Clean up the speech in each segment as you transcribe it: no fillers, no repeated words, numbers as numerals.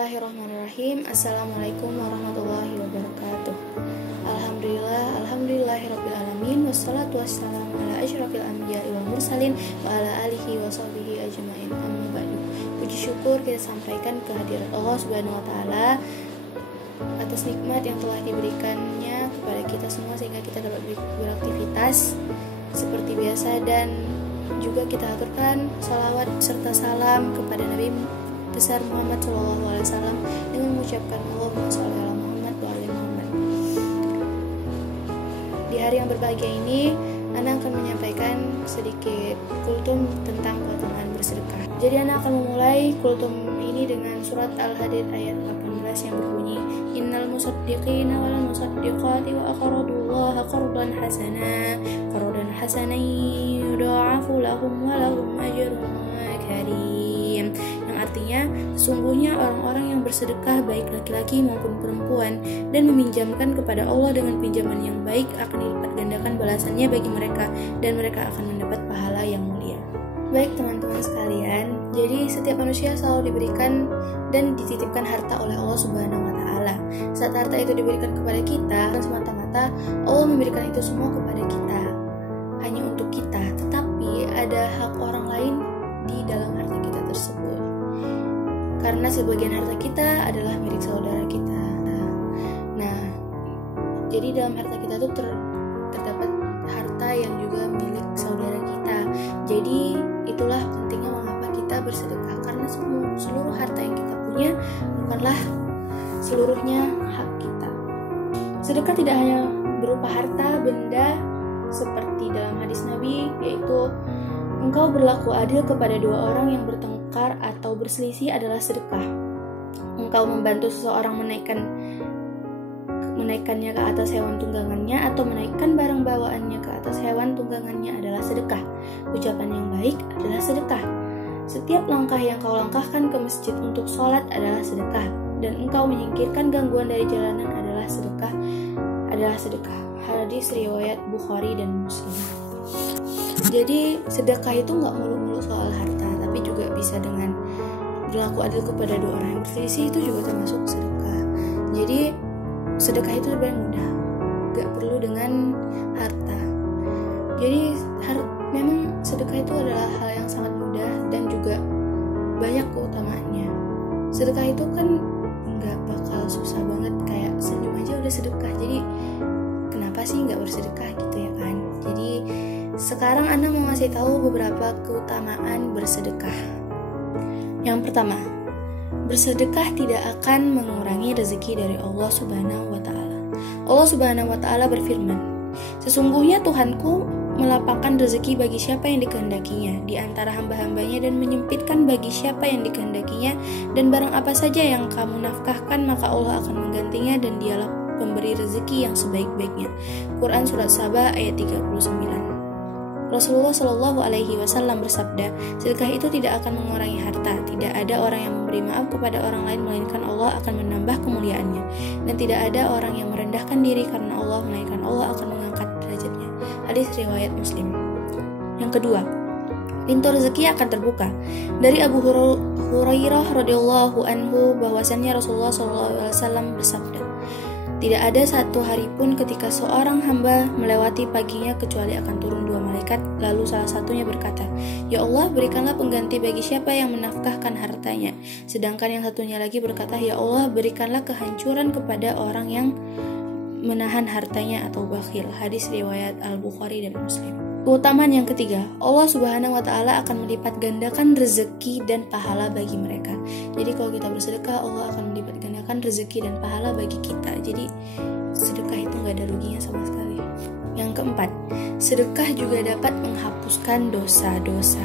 Bismillahirrahmanirrahim. Assalamualaikum warahmatullahi wabarakatuh. Alhamdulillahirabbil alamin, wassalatu wassalamu ala asyrafil anbiya'i wal mursalin wa ala alihi wa sahbihi ajmain. Amma ba'du. Puji syukur kita sampaikan kehadirat Allah Subhanahu wa taala atas nikmat yang telah diberikannya kepada kita semua sehingga kita dapat beraktivitas seperti biasa, dan juga kita aturkan salawat serta salam kepada Nabi besar Muhammad SAW dengan mengucapkan Allahumma sholli ala Muhammad wa ali Muhammad. Di hari yang berbahagia ini, Ana akan menyampaikan sedikit kultum tentang keutamaan bersedekah. Jadi Ana akan memulai kultum ini dengan surat Al-Hadid ayat 18 yang berbunyi, Innal musaddiqina wal musaddiqati wa aqradullaha qardan hasanan yudha'afu lahum wa lahum ajrun karim. Yang artinya, sesungguhnya orang-orang yang bersedekah baik laki-laki maupun perempuan dan meminjamkan kepada Allah dengan pinjaman yang baik akan dilipat gandakan balasannya bagi mereka, dan mereka akan mendapat pahala yang mulia. Baik teman-teman sekalian, jadi setiap manusia selalu diberikan dan dititipkan harta oleh Allah Subhanahu wa taala. Saat harta itu diberikan kepada kita, semata-mata Allah memberikan itu semua kepada kita, hanya untuk kita, tetapi ada hak orang lain di dalam harta kita tersebut. Karena sebagian harta kita adalah milik saudara kita. Nah, jadi dalam harta kita itu terdapat harta yang juga milik saudara kita. Jadi itulah pentingnya mengapa kita bersedekah, karena seluruh harta yang kita punya bukanlah seluruhnya hak kita. Sedekah tidak hanya berupa harta, benda, seperti dalam hadis Nabi, yaitu engkau berlaku adil kepada dua orang yang bertengkar atau berselisih adalah sedekah. Engkau membantu seseorang menaikkannya ke atas hewan tunggangannya atau menaikkan barang bawaannya ke atas hewan tunggangannya adalah sedekah. Ucapan yang baik adalah sedekah. Setiap langkah yang kau langkahkan ke masjid untuk sholat adalah sedekah, dan engkau menyingkirkan gangguan dari jalanan adalah sedekah. Hadis riwayat Bukhari dan Muslim. Jadi sedekah itu nggak melulu soal harta, tapi juga bisa dengan berlaku adil kepada dua orang yang berselisih, itu juga termasuk sedekah. Jadi sedekah itu lebih mudah, nggak perlu dengan harta. Jadi memang sedekah itu adalah hal yang sangat mudah dan juga banyak keutamaannya. Sedekah itu kan nggak bakal susah banget, kayak senyum aja udah sedekah. Jadi kenapa sih nggak bersedekah gitu ya kan? Jadi sekarang Anda mau ngasih tahu beberapa keutamaan bersedekah. Yang pertama, bersedekah tidak akan mengurangi rezeki dari Allah Subhanahu wa taala. Allah Subhanahu wa taala berfirman, sesungguhnya Tuhanku melapangkan rezeki bagi siapa yang dikehendakinya di antara hamba-hambanya dan menyempitkan bagi siapa yang dikehendakinya, dan barang apa saja yang kamu nafkahkan maka Allah akan menggantinya, dan dialah pemberi rezeki yang sebaik-baiknya. Quran Surat Saba ayat 39. Rasulullah Shallallahu Alaihi Wasallam bersabda, sedekah itu tidak akan mengurangi harta. Tidak ada orang yang memberi maaf kepada orang lain melainkan Allah akan menambah kemuliaannya, dan tidak ada orang yang merendahkan diri karena Allah melainkan Allah akan mengangkat derajatnya. Hadis riwayat Muslim. Yang kedua, pintu rezeki akan terbuka. Dari Abu Hurairah radhiyallahu anhu bahwasannya Rasulullah Shallallahu Alaihi Wasallam bersabda, tidak ada satu hari pun ketika seorang hamba melewati paginya kecuali akan turun dua malaikat. Lalu salah satunya berkata, Ya Allah, berikanlah pengganti bagi siapa yang menafkahkan hartanya. Sedangkan yang satunya lagi berkata, Ya Allah, berikanlah kehancuran kepada orang yang menahan hartanya atau bakhil. Hadis riwayat Al-Bukhari dan Muslim. Keutamaan yang ketiga, Allah Subhanahu wa taala akan melipat gandakan rezeki dan pahala bagi mereka. Jadi kalau kita bersedekah, Allah akan melipat gandakan rezeki dan pahala bagi kita. Jadi sedekah itu gak ada ruginya sama sekali. Yang keempat, sedekah juga dapat menghapuskan dosa-dosa.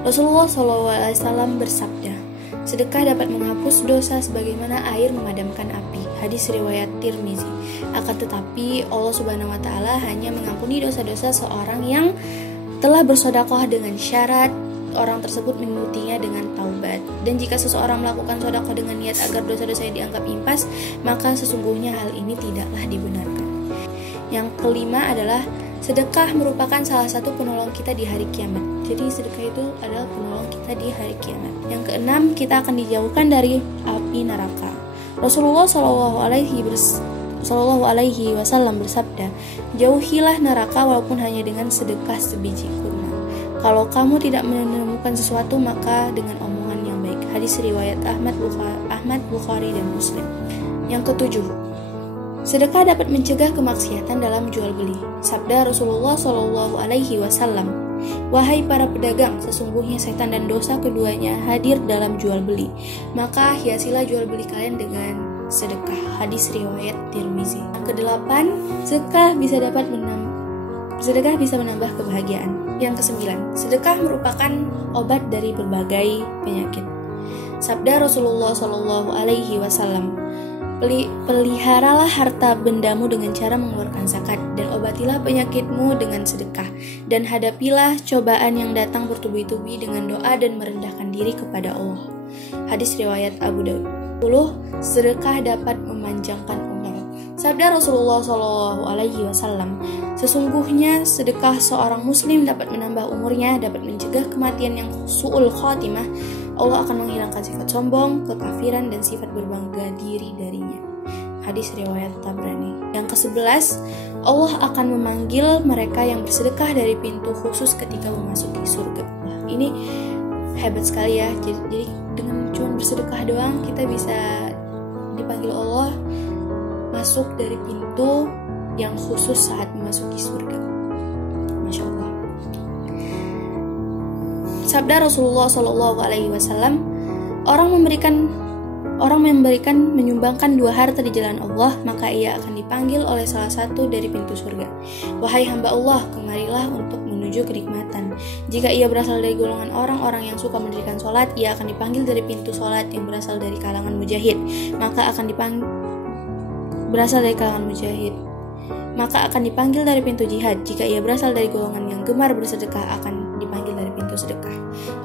Rasulullah SAW bersabda, sedekah dapat menghapus dosa sebagaimana air memadamkan api. Hadis riwayat Tirmizi. Akan tetapi Allah Subhanahu wa taala hanya mengampuni dosa-dosa seorang yang telah bersedekah dengan syarat orang tersebut mengikutinya dengan taubat. Dan jika seseorang melakukan sedekah dengan niat agar dosa-dosanya dianggap impas, maka sesungguhnya hal ini tidaklah dibenarkan. Yang kelima adalah sedekah merupakan salah satu penolong kita di hari kiamat. Jadi sedekah itu adalah penolong kita di hari kiamat. Yang keenam, kita akan dijauhkan dari api neraka. Rasulullah Shallallahu Alaihi Wasallam bersabda, jauhilah neraka walaupun hanya dengan sedekah sebiji kurma. Kalau kamu tidak menemukan sesuatu, maka dengan omongan yang baik. Hadis riwayat Ahmad, Bukhari dan Muslim. Yang ketujuh, sedekah dapat mencegah kemaksiatan dalam jual beli. Sabda Rasulullah Shallallahu Alaihi Wasallam, wahai para pedagang, sesungguhnya setan dan dosa keduanya hadir dalam jual beli. Maka hiasilah jual beli kalian dengan sedekah. Hadis riwayat Tirmizi. Yang kedelapan, sedekah bisa menambah kebahagiaan. Yang kesembilan, sedekah merupakan obat dari berbagai penyakit. Sabda Rasulullah Shallallahu Alaihi Wasallam, peliharalah harta bendamu dengan cara mengeluarkan zakat, dan obatilah penyakitmu dengan sedekah, dan hadapilah cobaan yang datang bertubi-tubi dengan doa dan merendahkan diri kepada Allah. Hadis riwayat Abu Daud. 10. Sedekah dapat memanjangkan umur. Sabda Rasulullah Shallallahu Alaihi Wasallam, sesungguhnya sedekah seorang muslim dapat menambah umurnya, dapat mencegah kematian yang su'ul khotimah. Allah akan menghilangkan sifat sombong, kekafiran, dan sifat berbangga diri darinya. Hadis riwayat Tabrani. Yang ke-11, Allah akan memanggil mereka yang bersedekah dari pintu khusus ketika memasuki surga. Wah, ini hebat sekali ya. Jadi dengan cuma bersedekah doang kita bisa dipanggil Allah masuk dari pintu yang khusus saat memasuki surga. Masya Allah. Sabda Rasulullah Shallallahu Alaihi Wasallam, orang memberikan menyumbangkan 2 harta di jalan Allah, maka ia akan dipanggil oleh salah satu dari pintu surga. Wahai hamba Allah, kemarilah untuk menuju kenikmatan. Jika ia berasal dari golongan orang-orang yang suka mendirikan sholat, ia akan dipanggil dari pintu sholat yang berasal dari kalangan mujahid. Maka akan dipanggil dari pintu jihad. Jika ia berasal dari golongan yang gemar bersedekah, akan dipanggil dari pintu sedekah.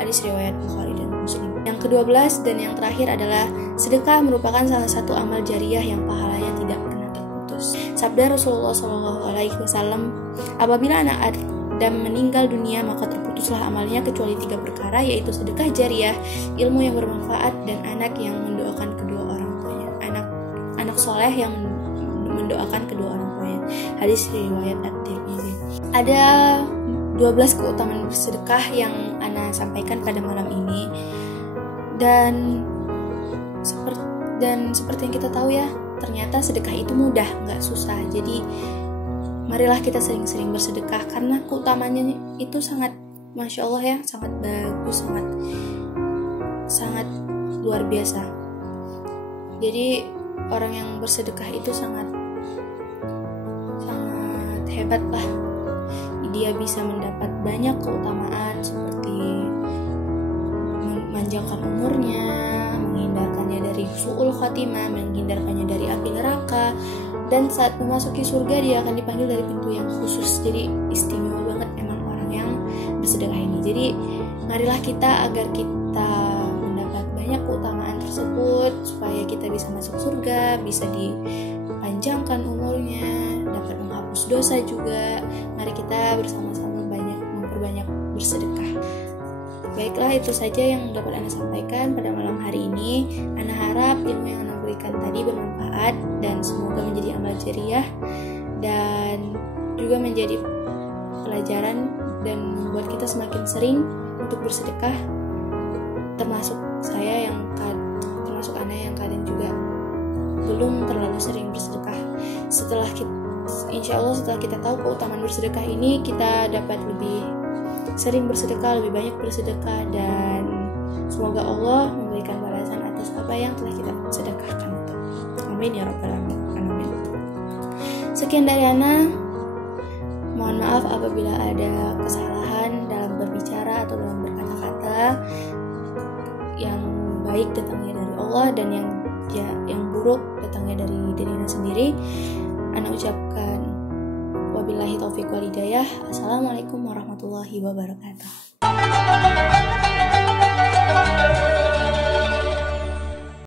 Hadis riwayat Bukhari dan Muslim. Yang ke-12 dan yang terakhir adalah sedekah merupakan salah satu amal jariah yang pahalanya tidak pernah terputus. Sabda Rasulullah Shallallahu Alaihi Wasallam, apabila anak Adam meninggal dunia, maka terputuslah amalnya kecuali 3 perkara, yaitu sedekah jariah, ilmu yang bermanfaat, dan anak yang mendoakan kedua orang tuanya. Anak soleh yang mendoakan kedua orang tuanya. Hadis riwayat At-Tirmidzi. Ada 12 keutamaan bersedekah yang Ana sampaikan pada malam ini. Dan seperti yang kita tahu ya, ternyata sedekah itu mudah, nggak susah. Jadi marilah kita sering-sering bersedekah, karena keutamanya itu sangat, masya Allah ya, sangat bagus, sangat luar biasa. Jadi orang yang bersedekah itu sangat hebat lah. Dia bisa mendapat banyak keutamaan seperti memanjangkan umurnya, menghindarkannya dari su'ul khatimah, menghindarkannya dari api neraka, dan saat memasuki surga dia akan dipanggil dari pintu yang khusus. Jadi istimewa banget emang orang yang bersedekah ini. Jadi marilah kita agar kita mendapat banyak keutamaan tersebut, supaya kita bisa masuk surga, bisa dipanjangkan umurnya, dapat menghapus dosa juga. Mari kita bersama-sama memperbanyak bersedekah. Baiklah, itu saja yang dapat Ana sampaikan pada malam hari ini. Ana harap ilmu yang Ana berikan tadi bermanfaat dan semoga menjadi amal jariah dan juga menjadi pelajaran dan membuat kita semakin sering untuk bersedekah. Termasuk Ana yang kadang juga belum terlalu sering bersedekah. Insya Allah setelah kita tahu keutamaan bersedekah ini, kita dapat lebih sering bersedekah, lebih banyak bersedekah, dan semoga Allah memberikan balasan atas apa yang telah kita sedekahkan. Amin ya rabbal alamin. Sekian dari Ana. Mohon maaf apabila ada kesalahan dalam berbicara atau dalam berkata-kata. Yang baik datangnya dari Allah dan yang buruk datangnya dari diri Ana sendiri. Ana ucapkan wabillahi taufiq wal hidayah. Assalamualaikum warahmatullahi wabarakatuh.